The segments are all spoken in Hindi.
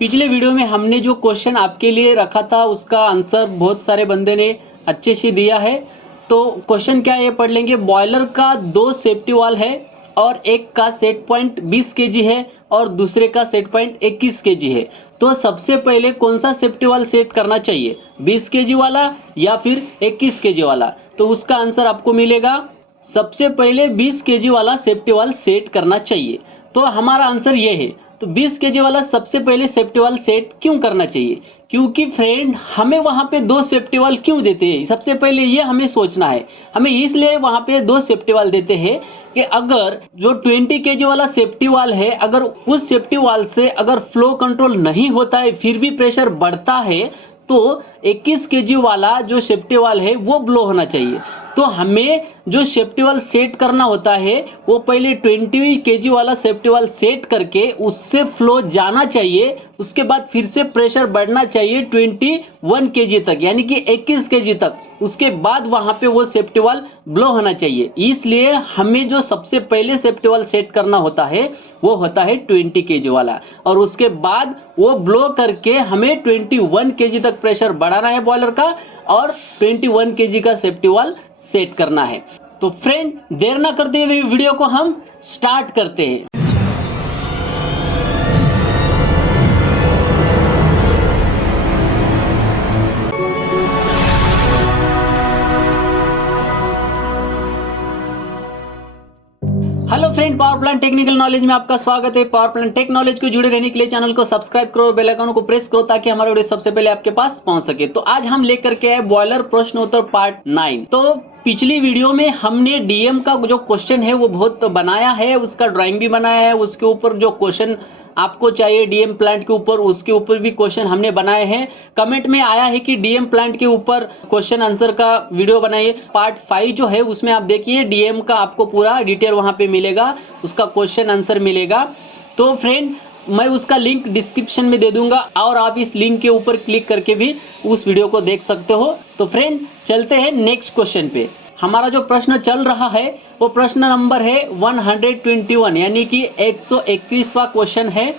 पिछले वीडियो में हमने जो क्वेश्चन आपके लिए रखा था उसका आंसर बहुत सारे बंदे ने अच्छे से दिया है। तो क्वेश्चन क्या है ये पढ़ लेंगे। बॉयलर का 2 सेफ्टी वाल है और एक का सेट पॉइंट 20 केजी है और दूसरे का सेट पॉइंट 21 केजी है। तो सबसे पहले कौन सा सेफ्टी वाल सेट करना चाहिए, 20 केजी वाला या फिर 21 केजी वाला? तो उसका आंसर आपको मिलेगा सबसे पहले 20 केजी वाला सेफ्टी वाल सेट करना चाहिए। तो हमारा आंसर ये है। तो 20 केजी वाला सबसे पहले सेफ्टी वाल सेट क्यों करना चाहिए? क्योंकि फ्रेंड हमें वहां पे 2 सेफ्टी वाल क्यों देते हैं, सबसे पहले ये हमें सोचना है। हमें इसलिए वहां पे 2 सेफ्टी वाल देते हैं कि अगर जो 20 केजी वाला सेफ्टी वाल है, अगर उस सेफ्टी वाल से अगर फ्लो कंट्रोल नहीं होता है फिर भी प्रेशर बढ़ता है तो 21 केजी वाला जो सेफ्टी वाल है वो ब्लो होना चाहिए। तो हमें जो सेफ्टी वाल सेट करना होता है वो पहले 20 केजी वाला सेफ्टी वाल सेट करके उससे फ्लो जाना चाहिए, उसके बाद फिर से प्रेशर बढ़ना चाहिए 21 केजी तक, यानी कि 21 केजी तक। उसके बाद वहां पे वो सेफ्टी वाल ब्लो होना चाहिए। इसलिए हमें जो सबसे पहले सेफ्टी वाल सेट करना होता है वो होता है 20 केजी वाला, और उसके बाद वो ब्लो करके हमें 21 केजी तक प्रेशर बढ़ाना है बॉयलर का और 21 केजी का सेफ्टी वाल सेट करना है। तो फ्रेंड देर ना करते हुए वीडियो को हम स्टार्ट करते हैं। Hello friend, power plant technical knowledge में आपका स्वागत है। पावर प्लांट टेक नॉलेज को जुड़े रहने के लिए चैनल को सब्सक्राइब करो, बेल आइकन को प्रेस करो ताकि हमारा वीडियो सबसे पहले आपके पास पहुंच सके। तो आज हम लेकर के आए बॉयलर प्रश्न उत्तर पार्ट 9। तो पिछली वीडियो में हमने डीएम का जो क्वेश्चन है वो बहुत बनाया है, उसका ड्राइंग भी बनाया है, उसके ऊपर जो क्वेश्चन आपको चाहिए डीएम प्लांट के ऊपर उसके ऊपर भी क्वेश्चन हमने बनाए हैं। कमेंट में आया है कि डीएम प्लांट के ऊपर क्वेश्चन आंसर का वीडियो बनाइए। पार्ट 5 जो है उसमें आप देखिए डीएम का आपको पूरा डिटेल वहां पे मिलेगा, उसका क्वेश्चन आंसर मिलेगा। तो फ्रेंड मैं उसका लिंक डिस्क्रिप्शन में दे दूंगा और आप इस लिंक के ऊपर क्लिक करके भी उस वीडियो को देख सकते हो। तो फ्रेंड चलते हैं नेक्स्ट क्वेश्चन पे। हमारा जो प्रश्न चल रहा है वो प्रश्न नंबर है 121, यानी कि 121वां क्वेश्चन है।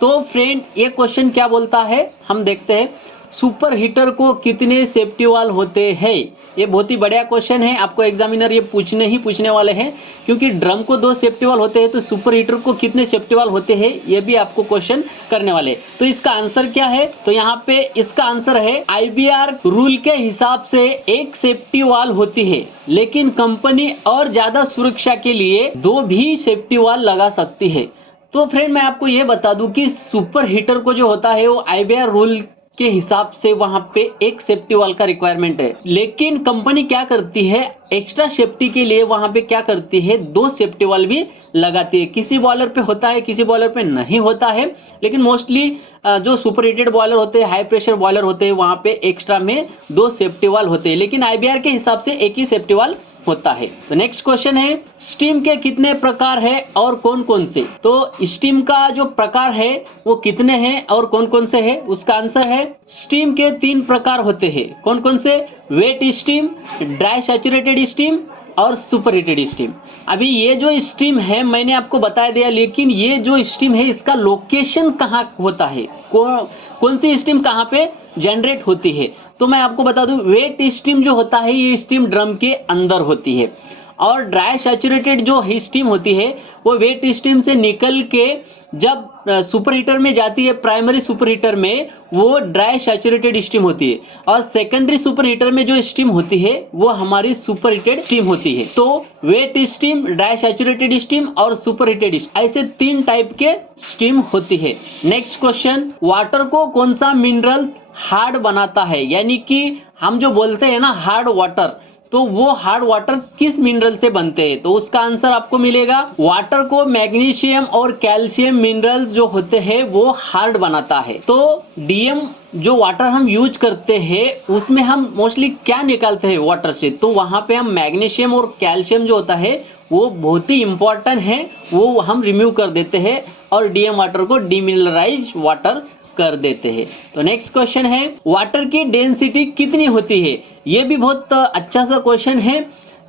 तो फ्रेंड ये क्वेश्चन क्या बोलता है हम देखते हैं। सुपर हीटर को कितने सेफ्टी वाल होते हैं? ये बहुत ही बढ़िया क्वेश्चन है, आपको एग्जामिनर ये पूछने वाले हैं। क्योंकि ड्रम को 2 सेफ्टी वाल होते हैं तो सुपर हीटर को कितने सेफ्टी वाल होते हैं ये भी आपको क्वेश्चन करने वाले। तो इसका आंसर क्या है? तो यहाँ पे इसका आंसर है आईबीआर रूल के हिसाब से 1 सेफ्टी वाल होती है, लेकिन कंपनी और ज्यादा सुरक्षा के लिए 2 भी सेफ्टी वाल लगा सकती है। तो फ्रेंड मैं आपको ये बता दूं कि सुपर हीटर को जो होता है वो आईबीआर रूल के हिसाब से वहां पे 1 सेफ्टी वाल का रिक्वायरमेंट है, लेकिन कंपनी क्या करती है एक्स्ट्रा सेफ्टी के लिए वहां पे क्या करती है 2 सेफ्टी वाल भी लगाती है। किसी बॉयलर पे होता है, किसी बॉयलर पे नहीं होता है, लेकिन मोस्टली जो सुपर हीटेड बॉयलर होते हैं, हाई प्रेशर बॉयलर होते हैं, वहां पे एक्स्ट्रा में 2 सेफ्टी वाल होते हैं, लेकिन आईबीआर के हिसाब से 1 ही सेफ्टी वाल होता है। तो नेक्स्ट क्वेश्चन है स्टीम के कितने प्रकार है और कौन कौन से? तो स्टीम का जो प्रकार है वो कितने हैं और कौन कौन से है? उसका आंसर है स्टीम के 3 प्रकार होते हैं। कौन कौन से? Wet steam, dry saturated steam और सुपर हीटेड स्टीम। अभी ये जो स्टीम है मैंने आपको बता दिया, लेकिन ये जो स्टीम है इसका लोकेशन कहाँ होता है, कौन सी स्टीम कहाँ पे जनरेट होती है? तो मैं आपको बता दूं वेट स्टीम जो होता है ये स्टीम ड्रम के अंदर होती है, और ड्राई सैचुरेटेड जो स्टीम होती है वो वेट स्टीम से निकल के जब सुपर हीटर में जाती है, प्राइमरी सुपर हीटर में वो ड्राई सैचुरेटेड स्टीम होती है, और सेकेंडरी सुपर हीटर में जो स्टीम होती है वो हमारी सुपर हीटेड स्टीम होती है। तो wet steam, dry saturated steam और सुपर हीटेड स्टीम, ऐसे 3 टाइप के स्टीम होती है। नेक्स्ट क्वेश्चन, वाटर को कौन सा मिनरल हार्ड बनाता है? यानी कि हम जो बोलते हैं ना हार्ड वाटर, तो वो हार्ड वाटर किस मिनरल से बनते हैं? तो उसका आंसर आपको मिलेगा वाटर को मैग्नीशियम और कैल्शियम मिनरल्स जो होते हैं वो हार्ड बनाता है। तो डीएम जो वाटर हम यूज करते हैं उसमें हम मोस्टली क्या निकालते हैं वाटर से? तो वहां पे हम मैग्नीशियम और कैल्शियम जो होता है वो बहुत ही इंपॉर्टेंट है, वो हम रिमूव कर देते हैं और डीएम वाटर को डीमिनरलाइज वाटर कर देते हैं। तो नेक्स्ट क्वेश्चन है वाटर की डेंसिटी कितनी होती है? ये भी बहुत अच्छा सा क्वेश्चन है।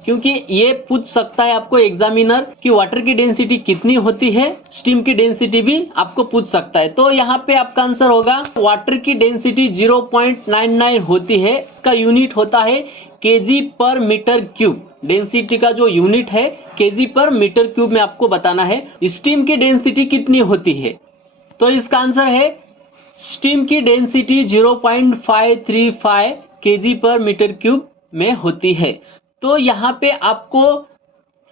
क्योंकि ये पूछ सकता है आपको एग्जामिनर कि वाटर की डेंसिटी कितनी होती है, स्टीम की डेंसिटी भी आपको पूछ सकता है। तो यहाँ पे आपका आंसर होगा वाटर की डेंसिटी 0.99 होती है। इसका यूनिट होता है केजी पर मीटर क्यूब। डेंसिटी का जो यूनिट है केजी पर मीटर क्यूब में आपको बताना है। स्टीम की डेंसिटी कितनी होती है, तो इसका आंसर है स्टीम की डेंसिटी 0.535 केजी पर मीटर क्यूब में होती है। तो यहाँ पे आपको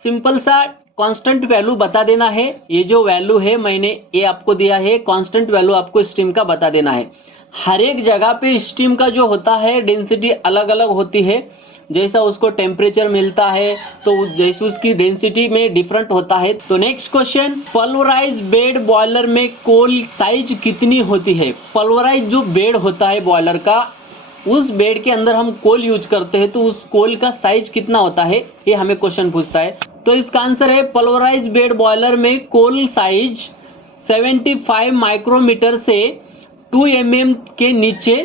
सिंपल सा कांस्टेंट वैल्यू बता देना है। ये जो वैल्यू है मैंने ये आपको दिया है, कांस्टेंट वैल्यू आपको स्टीम का बता देना है। हर एक जगह पे स्टीम का जो होता है डेंसिटी अलग अलग होती है। जैसा उसको टेम्परेचर मिलता है तो जैसे उसकी डेंसिटी में डिफरेंट होता है। तो next question, pulverise bed boiler में कोल साइज कितनी होती है? पल्वराइज जो बेड होता है बॉयलर का, उस बेड के अंदर हम कोल यूज करते हैं तो उस कोल का साइज कितना होता है, ये हमें क्वेश्चन पूछता है। तो इसका आंसर है पल्वराइज बेड बॉयलर में कोल साइज 75 माइक्रोमीटर से 2 mm के नीचे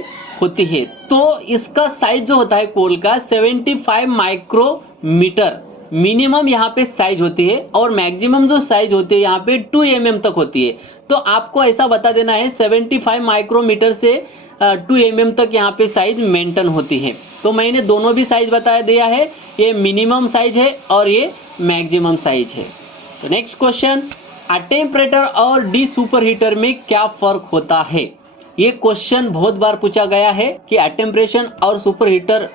होती है। तो इसका साइज जो होता है कोल का 75 माइक्रोमीटर मिनिमम यहाँ पे साइज होती है और मैक्सिमम जो साइज होती है यहाँ पे 2 mm तक होती है। तो आपको ऐसा बता देना है 75 माइक्रोमीटर से 2 mm तक यहाँ पे साइज मेंटेन होती है। तो मैंने दोनों भी साइज बता दिया है, ये मिनिमम साइज है और ये मैक्सिमम साइज है। तो नेक्स्ट क्वेश्चन, अटेम्परेटर और डी सुपर हीटर में क्या फर्क होता है? ये क्वेश्चन बहुत बार पूछा गया है कि अटेम्परेचर और सुपर हीटर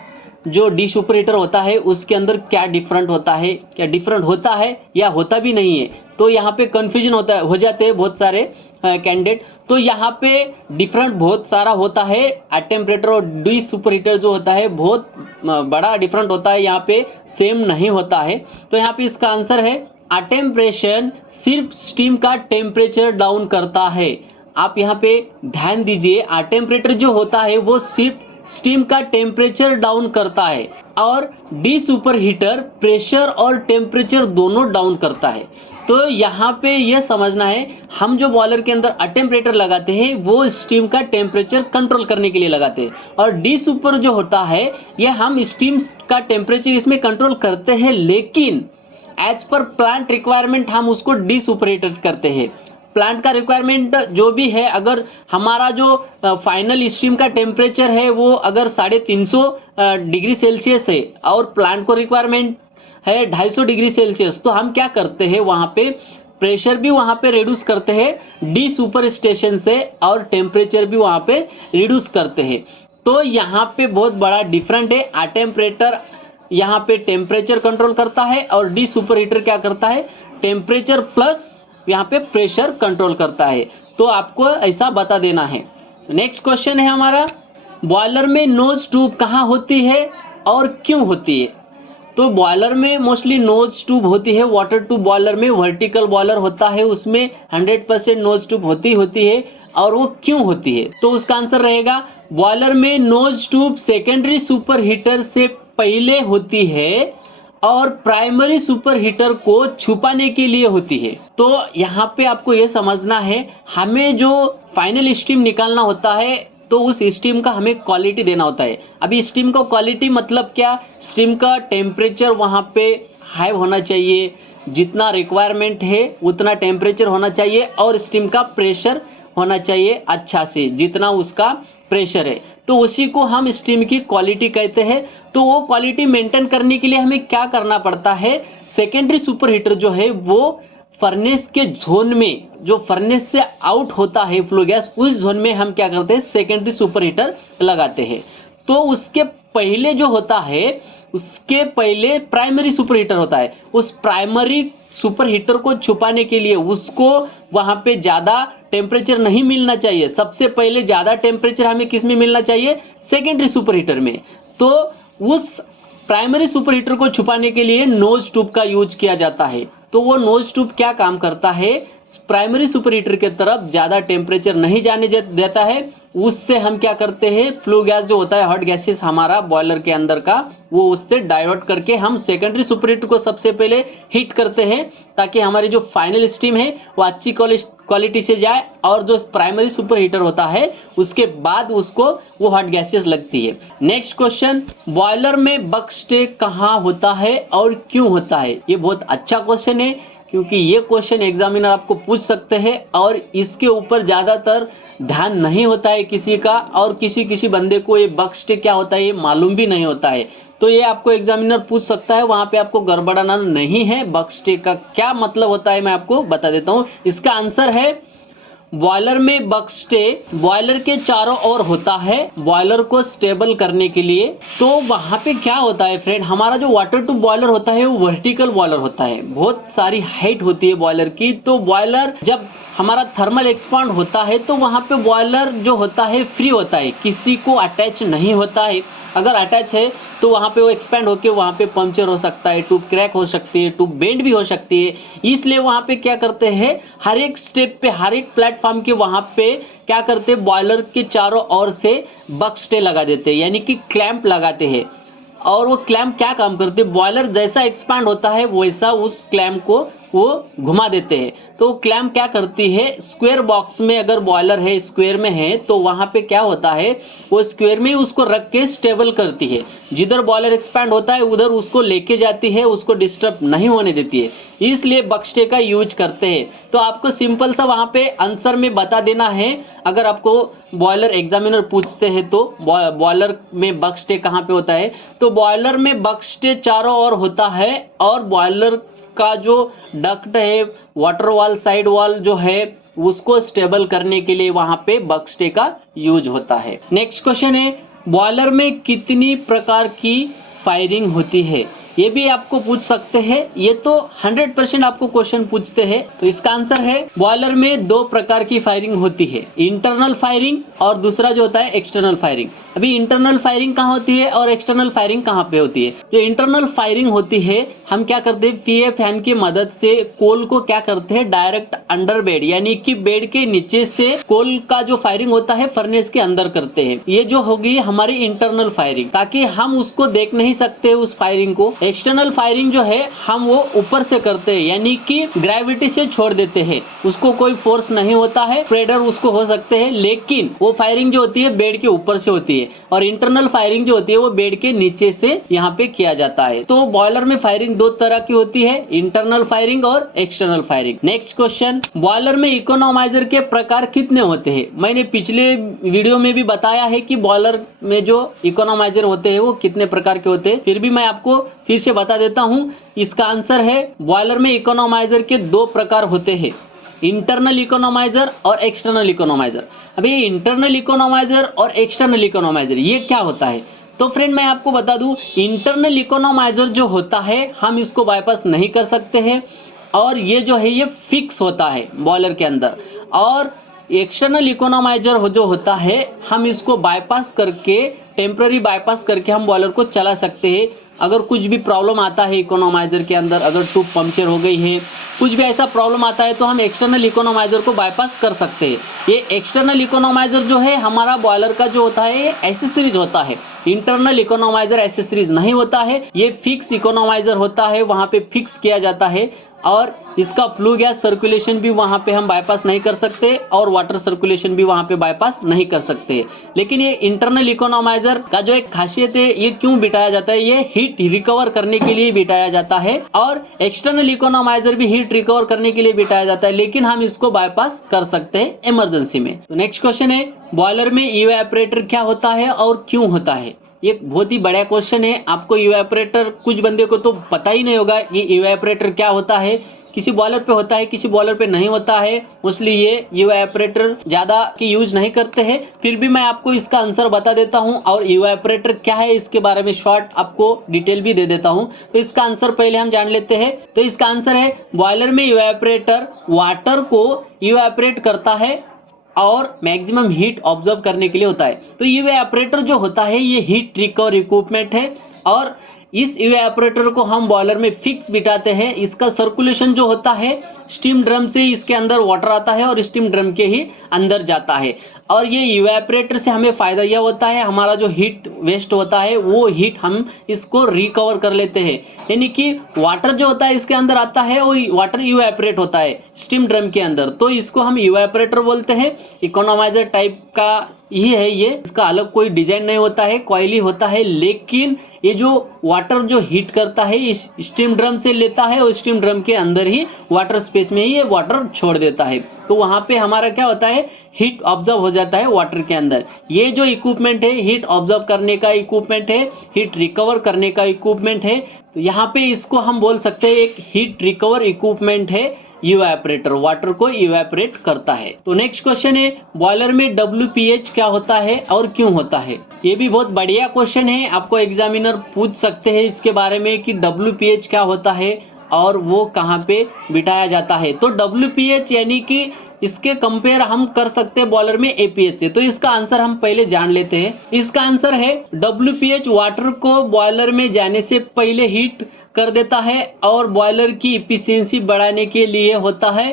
जो डी सुपर हीटर होता है उसके अंदर क्या डिफरेंट होता है, क्या डिफरेंट होता है या होता भी नहीं है। तो यहाँ पे कंफ्यूजन हो जाते हैं बहुत सारे कैंडिडेट। तो यहाँ पे डिफरेंट बहुत सारा होता है। अटेम्परेटर और डी सुपर हीटर जो होता है बहुत बड़ा डिफरेंट होता है, यहाँ पे सेम नहीं होता है। तो यहाँ पे इसका आंसर है अटेम्परेचर सिर्फ स्टीम का टेम्परेचर डाउन करता है। आप यहाँ पे ध्यान दीजिए, अटेम्परेटर जो होता है वो सिर्फ स्टीम का टेम्परेचर डाउन करता है और डी सुपर हीटर प्रेशर और टेम्परेचर दोनों डाउन करता है। तो यहाँ पे यह समझना है, हम जो बॉयलर के अंदर अटेम्परेटर लगाते हैं वो स्टीम का टेम्परेचर कंट्रोल करने के लिए लगाते हैं और डी सुपर जो होता है यह हम स्टीम का टेम्परेचर इसमें कंट्रोल करते हैं, लेकिन एज पर प्लांट रिक्वायरमेंट हम उसको डी सुपर हीटर करते हैं। प्लांट का रिक्वायरमेंट जो भी है, अगर हमारा जो फाइनल स्टीम का टेम्परेचर है वो अगर 350 डिग्री सेल्सियस है और प्लांट को रिक्वायरमेंट है 250 डिग्री सेल्सियस, तो हम क्या करते हैं वहाँ पे प्रेशर भी वहाँ पे रिड्यूस करते हैं डी सुपर स्टेशन से और टेम्परेचर भी वहाँ पे रिड्यूस करते हैं। तो यहाँ पे बहुत बड़ा डिफरेंट है। अटेम्परेटर यहाँ पे टेम्परेचर कंट्रोल करता है और डी सुपर हीटर क्या करता है, टेम्परेचर प्लस यहाँ पे प्रेशर कंट्रोल करता है। तो आपको ऐसा बता देना है। नेक्स्ट क्वेश्चन है हमारा, बॉयलर में नोज ट्यूब कहाँ होती है और क्यों होती है? तो बॉयलर में मोस्टली नोज ट्यूब होती है। वाटर ट्यूब बॉयलर में वर्टिकल बॉयलर होता है, उसमें 100% नोज ट्यूब होती है। और वो क्यों होती है? तो उसका आंसर रहेगा बॉयलर में nose tube secondary superheater से पहले होती है और प्राइमरी सुपर हीटर को छुपाने के लिए होती है। तो यहाँ पे आपको ये समझना है, हमें जो फाइनल स्टीम निकालना होता है तो उस स्टीम का हमें क्वालिटी देना होता है। अभी स्टीम का क्वालिटी मतलब क्या, स्टीम का टेम्परेचर वहाँ पे हाई होना चाहिए, जितना रिक्वायरमेंट है उतना टेम्परेचर होना चाहिए और स्टीम का प्रेशर होना चाहिए अच्छा से, जितना उसका प्रेशर है, तो उसी को हम स्टीम की क्वालिटी कहते हैं। तो वो क्वालिटी मेंटेन करने के लिए हमें क्या करना पड़ता है, सेकेंडरी सुपर हीटर जो है वो फर्नेस के जोन में, जो फर्नेस से आउट होता है फ्लो गैस, उस जोन में हम क्या करते हैं, सेकेंडरी सुपर हीटर लगाते हैं। तो उसके पहले जो होता है, उसके पहले प्राइमरी सुपर हीटर होता है। उस प्राइमरी सुपर हीटर को छुपाने के लिए उसको वहां पे ज्यादा टेम्परेचर नहीं मिलना चाहिए। सबसे पहले ज्यादा टेम्परेचर हमें किस में मिलना चाहिए, सेकेंडरी सुपर हीटर में। तो उस प्राइमरी सुपर हीटर को छुपाने के लिए नोज ट्यूब का यूज किया जाता है। तो वो नोज ट्यूब क्या काम करता है, प्राइमरी सुपर हीटर के तरफ ज्यादा टेम्परेचर नहीं जाने देता है। उससे हम क्या करते हैं, फ्लो गैस जो होता है, हॉट गैसेस हमारा बॉयलर के अंदर का, वो उससे डाइवर्ट करके हम सेकेंडरी सुपर हीटर को सबसे पहले हीट करते हैं ताकि हमारी जो फाइनल स्टीम है वो अच्छी क्वालिटी से जाए और जो प्राइमरी सुपर हीटर होता है उसके बाद उसको वो हॉट गैसेस लगती है। नेक्स्ट क्वेश्चन, बॉयलर में बक स्टे कहाँ होता है और क्यों होता है? ये बहुत अच्छा क्वेश्चन है क्योंकि ये क्वेश्चन एग्जामिनर आपको पूछ सकते हैं और इसके ऊपर ज़्यादातर ध्यान नहीं होता है किसी का, और किसी किसी बंदे को ये बक स्टे क्या होता है ये मालूम भी नहीं होता है। तो ये आपको एग्जामिनर पूछ सकता है, वहाँ पे आपको गड़बड़ाना नहीं है। बक स्टे का क्या मतलब होता है मैं आपको बता देता हूँ। इसका आंसर है बॉयलर में बक स्टे बॉयलर के चारों ओर होता है बॉयलर को स्टेबल करने के लिए। तो वहां पे क्या होता है फ्रेंड, हमारा जो वाटर टू बॉयलर होता है वो वर्टिकल बॉयलर होता है, बहुत सारी हाइट होती है बॉयलर की। तो बॉयलर जब हमारा थर्मल एक्सपांड होता है तो वहां पे बॉयलर जो होता है फ्री होता है, किसी को अटैच नहीं होता है। अगर अटैच है तो वहाँ पे वो एक्सपेंड होके वहाँ पे पंक्चर हो सकता है, ट्यूब क्रैक हो सकती है, ट्यूब बेंड भी हो सकती है। इसलिए वहाँ पे क्या करते हैं, हर एक स्टेप पे हर एक प्लेटफॉर्म के वहाँ पे क्या करते हैं, बॉयलर के चारों ओर से बक स्टे लगा देते हैं, यानी कि क्लैंप लगाते हैं। और वो क्लैंप क्या काम करते हैं, बॉयलर जैसा एक्सपांड होता है वैसा उस क्लैंप को वो घुमा देते हैं। तो क्लैंप क्या करती है, स्क्वायर बॉक्स में अगर बॉयलर है स्क्वायर में है तो वहां पे क्या होता है, वो स्क्वायर में उसको रख के स्टेबल करती है। जिधर बॉयलर एक्सपैंड होता है उधर उसको लेके जाती है, उसको डिस्टर्ब नहीं होने देती है, इसलिए बक स्टे का यूज करते हैं। तो आपको सिंपल सा वहां पे आंसर में बता देना है। अगर आपको बॉयलर एग्जामिनर पूछते हैं तो बॉयलर में बक स्टे कहाँ पे होता है, तो बॉयलर में बक स्टे चारों ओर होता है और बॉयलर का जो डक्ट है, वाटर वाल, साइड वाल जो है उसको स्टेबल करने के लिए वहां पे बक स्टे का यूज होता है। नेक्स्ट क्वेश्चन है, बॉयलर में कितनी प्रकार की फायरिंग होती है? ये भी आपको पूछ सकते हैं, ये तो 100% आपको क्वेश्चन पूछते हैं। तो इसका आंसर है बॉयलर में 2 प्रकार की फायरिंग होती है, इंटरनल फायरिंग और दूसरा जो होता है एक्सटर्नल फायरिंग। अभी इंटरनल फायरिंग कहाँ होती है और एक्सटर्नल फायरिंग कहाँ पे होती है? जो इंटरनल फायरिंग होती है, हम क्या करते हैं, पीए फैन की मदद से कोल को क्या करते हैं, डायरेक्ट अंडर बेड यानी कि बेड के नीचे से कोल का जो फायरिंग होता है फर्नेस के अंदर करते हैं। ये जो होगी हमारी इंटरनल फायरिंग, ताकि हम उसको देख नहीं सकते उस फायरिंग को। एक्सटर्नल फायरिंग जो है हम वो ऊपर से करते हैं, यानी कि ग्रेविटी से छोड़ देते हैं, उसको कोई फोर्स नहीं होता है, प्रेडर उसको हो सकते हैं, लेकिन वो फायरिंग जो होती है बेड के ऊपर से होती है। और इंटरनल फायरिंग जो होती है वो बेड के नीचे से यहाँ पे किया जाता है। तो बॉयलर में फायरिंग 2 तरह की होती है, इंटरनल फायरिंग और external firing. Next question, boiler में इकोनोमाइजर के प्रकार कितने होते हैं? मैंने पिछले वीडियो में भी बताया है कि बॉयलर में जो इकोनोमाइजर होते हैं वो कितने प्रकार के होते हैं, फिर भी मैं आपको फिर से बता देता हूं। इसका आंसर है बॉयलर में इकोनोमाइजर के 2 प्रकार होते हैं, इंटरनल इकोनोमाइजर और एक्सटर्नल इकोनोमाइजर। अभी इंटरनल इकोनोमाइजर और एक्सटर्नल इकोनोमाइजर ये क्या होता है? तो फ्रेंड मैं आपको बता दूं, इंटरनल इकोनोमाइजर जो होता है हम इसको बाईपास नहीं कर सकते हैं, और ये जो है ये फिक्स होता है बॉयलर के अंदर। और एक्सटर्नल इकोनोमाइजर जो होता है हम इसको बाईपास करके, टेम्पररी बाईपास करके हम बॉयलर को चला सकते हैं। अगर कुछ भी प्रॉब्लम आता है इकोनोमाइजर के अंदर, अगर ट्यूब पंक्चर हो गई है, कुछ भी ऐसा प्रॉब्लम आता है तो हम एक्सटर्नल इकोनोमाइजर को बाईपास कर सकते हैं। ये एक्सटर्नल इकोनोमाइजर जो है हमारा बॉयलर का जो होता है ये एसेसरीज होता है, इंटरनल इकोनोमाइजर एसेसरीज नहीं होता है, ये फिक्स इकोनोमाइजर होता है, वहाँ पे फिक्स किया जाता है। और इसका फ्लू गैस सर्कुलेशन भी वहाँ पे हम बाईपास नहीं कर सकते और वाटर सर्कुलेशन भी वहाँ पे बाईपास नहीं कर सकते। लेकिन ये इंटरनल इकोनोमाइजर का जो एक खासियत है, ये क्यों बिठाया जाता है, ये हीट रिकवर करने के लिए बिठाया जाता है, और एक्सटर्नल इकोनोमाइजर भी हीट रिकवर करने के लिए बिठाया जाता है, लेकिन हम इसको बाईपास कर सकते हैं इमरजेंसी में। तो नेक्स्ट क्वेश्चन है, बॉयलर में इवेपोरेटर क्या होता है और क्यों होता है? ये बहुत ही बड़ा क्वेश्चन है। आपको इवेपोरेटर, कुछ बंदे को तो पता ही नहीं होगा कि इवेपोरेटर क्या होता है। किसी बॉयलर पे होता है, किसी बॉयलर पे नहीं होता है, मोस्टली ये इवेपोरेटर ज्यादा की यूज नहीं करते हैं। फिर भी मैं आपको इसका आंसर बता देता हूं, और इवेपोरेटर क्या है इसके बारे में शॉर्ट आपको डिटेल भी दे देता हूं। तो इसका आंसर पहले हम जान लेते हैं। तो इसका आंसर है, बॉयलर में इवेपोरेटर वाटर को इवेपोरेट करता है और मैक्सिमम हीट ऑब्जर्व करने के लिए होता है। तो इवेपोरेटर जो होता है ये हीट रिकवर इक्विपमेंट है, और इस इवेपोरेटर को हम बॉयलर में फिक्स बिठाते हैं। इसका सर्कुलेशन जो होता है स्टीम ड्रम से इसके अंदर वाटर आता है और स्टीम ड्रम के ही अंदर जाता है। और ये इवेपोरेटर से हमें फ़ायदा यह होता है, हमारा जो हीट वेस्ट होता है वो हीट हम इसको रिकवर कर लेते हैं। यानी कि वाटर जो होता है इसके अंदर आता है, वो वाटर इवेपोरेट होता है स्टीम ड्रम के अंदर, तो इसको हम इवेपोरेटर बोलते हैं। इकोनोमाइजर टाइप का ये है, ये इसका अलग कोई डिजाइन नहीं होता है, कॉइली होता है, लेकिन ये जो वाटर जो हीट करता है इस स्टीम ड्रम से लेता है और स्टीम ड्रम के अंदर ही वाटर स्पेस में ही ये वाटर छोड़ देता है। तो वहाँ पे हमारा क्या होता है, हीट ऑब्जर्व हो जाता है वाटर के अंदर। ये जो इक्विपमेंट है हीट ऑब्जर्व करने का इक्विपमेंट है, हीट रिकवर करने का इक्विपमेंट है। तो यहाँ पे इसको हम बोल सकते हैं एक हीट रिकवर इक्विपमेंट है इवेपोरेटर, वाटर को इवेपोरेट करता है। तो नेक्स्ट क्वेश्चन है, बॉयलर में WPH क्या होता है और क्यों होता है? ये भी बहुत बढ़िया क्वेश्चन है, आपको एग्जामिनर पूछ सकते हैं इसके बारे में कि WPH क्या होता है और वो कहाँ पे बिठाया जाता है। तो WPH यानी कि इसके कंपेयर हम कर सकते हैं बॉयलर में APH से। तो इसका आंसर हम पहले जान लेते हैं। इसका आंसर है WPH वाटर को बॉयलर में जाने से पहले हीट कर देता है और बॉयलर की इफिशियंसी बढ़ाने के लिए होता है।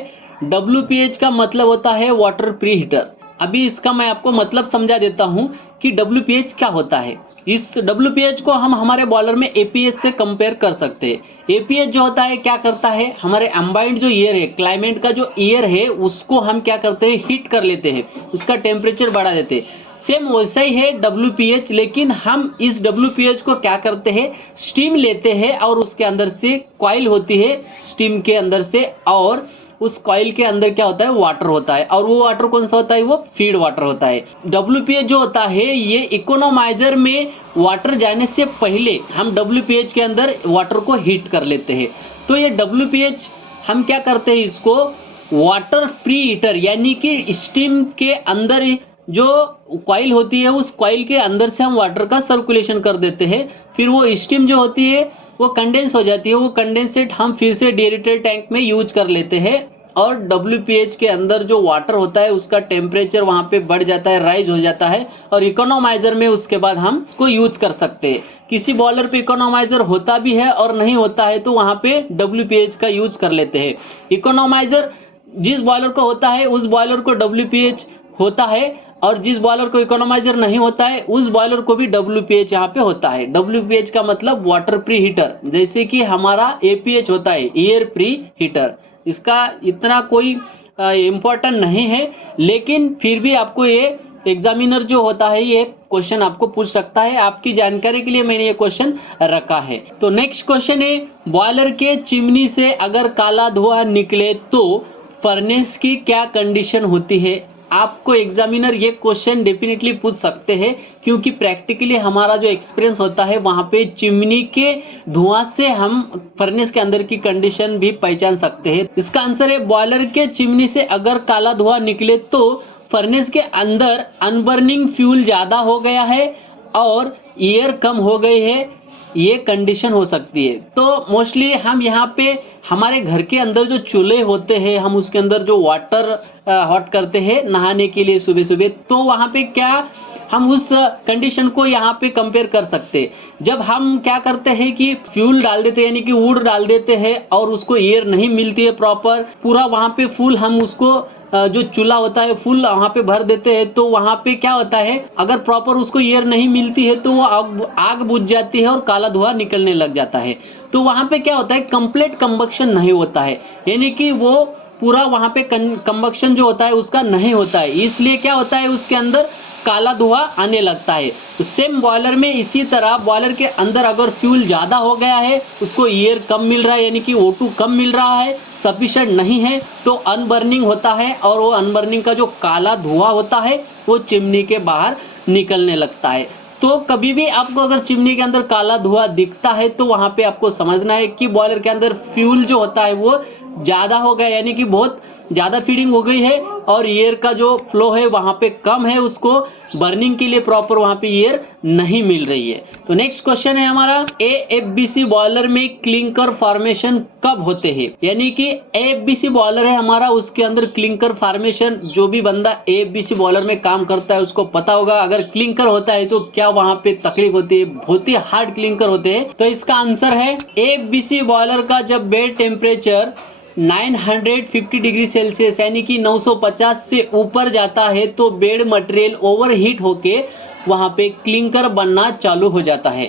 WPH का मतलब होता है वाटर प्री हीटर। अभी इसका मैं आपको मतलब समझा देता हूँ कि WPH क्या होता है। इस WPH को हम हमारे बॉयलर में APH से कंपेयर कर सकते हैं। APH जो होता है क्या करता है, हमारे एम्बाइंड जो एयर है, क्लाइमेट का जो एयर है उसको हम क्या करते हैं, हीट कर लेते हैं, उसका टेम्परेचर बढ़ा देते हैं। सेम वैसा ही है WPH, लेकिन हम इस WPH को क्या करते हैं, स्टीम लेते हैं और उसके अंदर से कॉइल होती है स्टीम के अंदर से, और उस कॉइल के अंदर क्या होता है, वाटर होता है। और वो वाटर कौन सा होता है, वो फीड वाटर होता है। WPH जो होता है ये इकोनोमाइजर में वाटर जाने से पहले हम WPH के अंदर वाटर को हीट कर लेते हैं। तो ये WPH हम क्या करते हैं, इसको वाटर प्री हीटर यानी कि स्टीम के अंदर जो कॉइल होती है उस कॉइल के अंदर से हम वाटर का सर्कुलेशन कर देते हैं। फिर वो स्टीम जो होती है वो कंडेंस हो जाती है, वो कंडेंसेट हम फिर से डेरिवेटर टैंक में यूज कर लेते हैं और WPH के अंदर जो वाटर होता है उसका टेम्परेचर वहाँ पे बढ़ जाता है, राइज हो जाता है, और इकोनोमाइजर में उसके बाद हम उसको यूज कर सकते हैं। किसी बॉयलर पे इकोनोमाइजर होता भी है और नहीं होता है तो वहाँ पे WPH का यूज कर लेते हैं। इकोनोमाइजर जिस बॉयलर को होता है उस बॉयलर को WPH होता है, और जिस बॉयलर को इकोनोमाइजर नहीं होता है उस बॉयलर को भी WPH यहाँ पे होता है। WPH का मतलब वाटर प्री हीटर, जैसे कि हमारा APH होता है एयर प्री हीटर। इसका इतना कोई इम्पोर्टेंट नहीं है, लेकिन फिर भी आपको ये एग्जामिनर जो होता है ये क्वेश्चन आपको पूछ सकता है। आपकी जानकारी के लिए मैंने ये क्वेश्चन रखा है। तो नेक्स्ट क्वेश्चन है, बॉयलर के चिमनी से अगर काला धुआं निकले तो फर्नेस की क्या कंडीशन होती है? आपको एग्जामिनर ये क्वेश्चन डेफिनेटली पूछ सकते हैं, क्योंकि प्रैक्टिकली हमारा जो एक्सपीरियंस होता है वहाँ पे चिमनी के धुआं से हम फर्नेस के अंदर की कंडीशन भी पहचान सकते हैं। इसका आंसर है, बॉयलर के चिमनी से अगर काला धुआं निकले तो फर्नेस के अंदर अनबर्निंग फ्यूल ज़्यादा हो गया है और एयर कम हो गई है, ये कंडीशन हो सकती है। तो मोस्टली हम यहाँ पे हमारे घर के अंदर जो चूल्हे होते हैं हम उसके अंदर जो वाटर हॉट करते हैं नहाने के लिए सुबह सुबह, तो वहाँ पे क्या हम उस कंडीशन को यहाँ पे कंपेयर कर सकते हैं। जब हम क्या करते हैं कि फ्यूल डाल देते हैं यानी कि वुड डाल देते हैं और उसको एयर नहीं मिलती है प्रॉपर, पूरा वहाँ पे फुल हम उसको जो चूल्हा होता है फुल वहाँ पे भर देते हैं, तो वहाँ पे क्या होता है, अगर प्रॉपर उसको एयर नहीं मिलती है तो वो आग बुझ जाती है और काला धुआं निकलने लग जाता है। तो वहाँ पे क्या होता है, कंप्लीट कंबक्शन नहीं होता है, यानी कि वो पूरा वहाँ पे कंबक्शन जो होता है उसका नहीं होता है, इसलिए क्या होता है उसके अंदर काला धुआं आने लगता है। तो सेम बॉयलर में इसी तरह बॉयलर के अंदर अगर फ्यूल ज़्यादा हो गया है, उसको एयर कम मिल रहा है यानी कि O2 कम मिल रहा है, सफिशिएंट नहीं है, तो अनबर्निंग होता है और वो अनबर्निंग का जो काला धुआं होता है वो चिमनी के बाहर निकलने लगता है। तो कभी भी आपको अगर चिमनी के अंदर काला धुआं दिखता है तो वहाँ पे आपको समझना है कि बॉयलर के अंदर फ्यूल जो होता है वो ज़्यादा हो गया, यानी कि बहुत ज़्यादा फीडिंग हो गई है और एयर का जो फ्लो है वहाँ पे कम है, उसको बर्निंग के लिए प्रॉपर वहाँ पे एयर नहीं मिल रही है। तो नेक्स्ट क्वेश्चन है हमारा, AFBC बॉयलर में क्लिंकर फॉर्मेशन कब होते हैं? यानी कि AFBC बॉयलर है हमारा, उसके अंदर क्लिंकर फॉर्मेशन, जो भी बंदा AFBC बॉयलर में काम करता है उसको पता होगा, अगर क्लिंकर होता है तो क्या वहाँ पे तकलीफ होती है, बहुत ही हार्ड क्लिंकर होते हैं। तो इसका आंसर है AFBC बॉयलर का जब बेड टेम्परेचर 950 डिग्री सेल्सियस यानी कि 950 से ऊपर जाता है तो बेड मटेरियल ओवरहीट होके वहाँ पे क्लिंकर बनना चालू हो जाता है।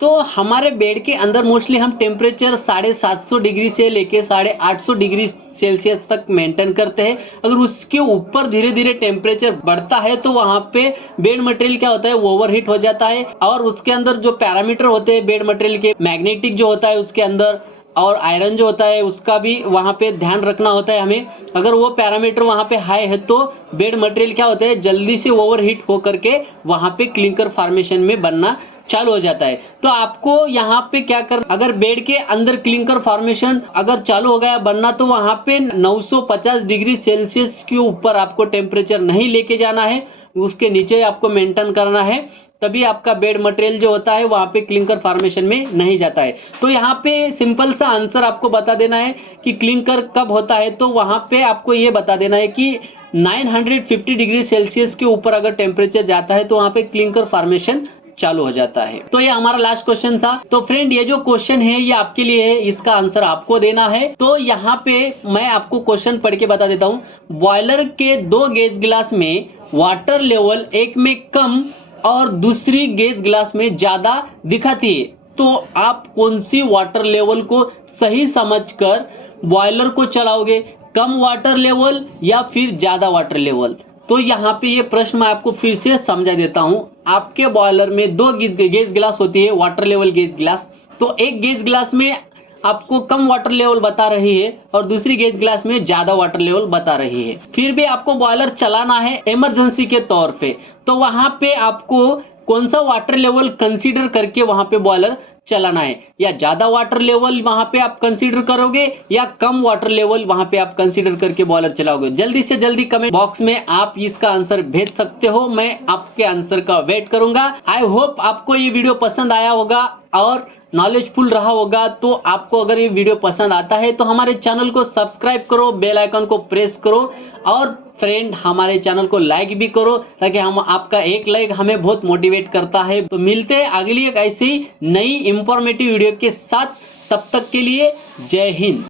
तो हमारे बेड के अंदर मोस्टली हम टेम्परेचर 750 डिग्री से लेके 850 डिग्री सेल्सियस तक मेंटेन करते हैं। अगर उसके ऊपर धीरे धीरे टेम्परेचर बढ़ता है तो वहाँ पे बेड मटेरियल क्या होता है, वो ओवरहीट हो जाता है और उसके अंदर जो पैरामीटर होते हैं बेड मटेरियल के, मैग्नेटिक जो होता है उसके अंदर और आयरन जो होता है उसका भी वहाँ पे ध्यान रखना होता है हमें। अगर वो पैरामीटर वहाँ पे हाई है तो बेड मटेरियल क्या होता है, जल्दी से ओवरहीट हो करके वहाँ पे क्लिंकर फॉर्मेशन में बनना चालू हो जाता है। तो आपको यहाँ पे क्या कर, अगर बेड के अंदर क्लिंकर फॉर्मेशन अगर चालू हो गया बनना तो वहाँ पे 950 डिग्री सेल्सियस के ऊपर आपको टेम्परेचर नहीं लेके जाना है, उसके नीचे आपको मेंटेन करना है, तभी आपका बेड मटेरियल जो होता है वहाँ पे क्लिंकर फॉर्मेशन में नहीं जाता है। तो यहाँ पे सिंपल सा आंसर आपको बता देना है कि क्लिंकर कब होता है, तो वहाँ पे आपको ये बता देना है कि 950 डिग्री सेल्सियस के ऊपर अगर टेम्परेचर जाता है तो वहाँ पे क्लिंकर फॉर्मेशन चालू हो जाता है। तो ये हमारा लास्ट क्वेश्चन था। तो फ्रेंड ये जो क्वेश्चन है ये आपके लिए है, इसका आंसर आपको देना है। तो यहाँ पे मैं आपको क्वेश्चन पढ़ के बता देता हूँ। बॉयलर के 2 गेज गिलास में वाटर लेवल एक में कम और दूसरी गेज गिलास में ज्यादा दिखाती है, तो आप कौन सी वाटर लेवल को सही समझकर बॉयलर को चलाओगे, कम वाटर लेवल या फिर ज्यादा वाटर लेवल? तो यहाँ पे ये प्रश्न मैं आपको फिर से समझा देता हूँ। आपके बॉयलर में 2 गेज गिलास होती है, वाटर लेवल गेज गिलास। तो एक गेज गिलास में आपको कम वाटर लेवल बता रही है और दूसरी गेज गिलास में ज्यादा वाटर लेवल बता रही है। फिर भी आपको बॉयलर चलाना है इमरजेंसी के तौर पे, तो वहां पे आपको कौन सा वाटर लेवल कंसीडर करके वहां पे बॉयलर चलाना है, या ज्यादा वाटर लेवल वहां पे आप कंसीडर करोगे या कम वाटर लेवल वहां पे आप कंसीडर करके बॉयलर चलाओगे? जल्दी से जल्दी कमेंट बॉक्स में आप इसका आंसर भेज सकते हो, मैं आपके आंसर का वेट करूंगा। आई होप आपको ये वीडियो पसंद आया होगा और नॉलेजफुल रहा होगा। तो आपको अगर ये वीडियो पसंद आता है तो हमारे चैनल को सब्सक्राइब करो, बेल आइकन को प्रेस करो और फ्रेंड हमारे चैनल को लाइक भी करो, ताकि हम आपका एक लाइक हमें बहुत मोटिवेट करता है। तो मिलते हैं अगली एक ऐसी नई इंफॉर्मेटिव वीडियो के साथ, तब तक के लिए जय हिंद।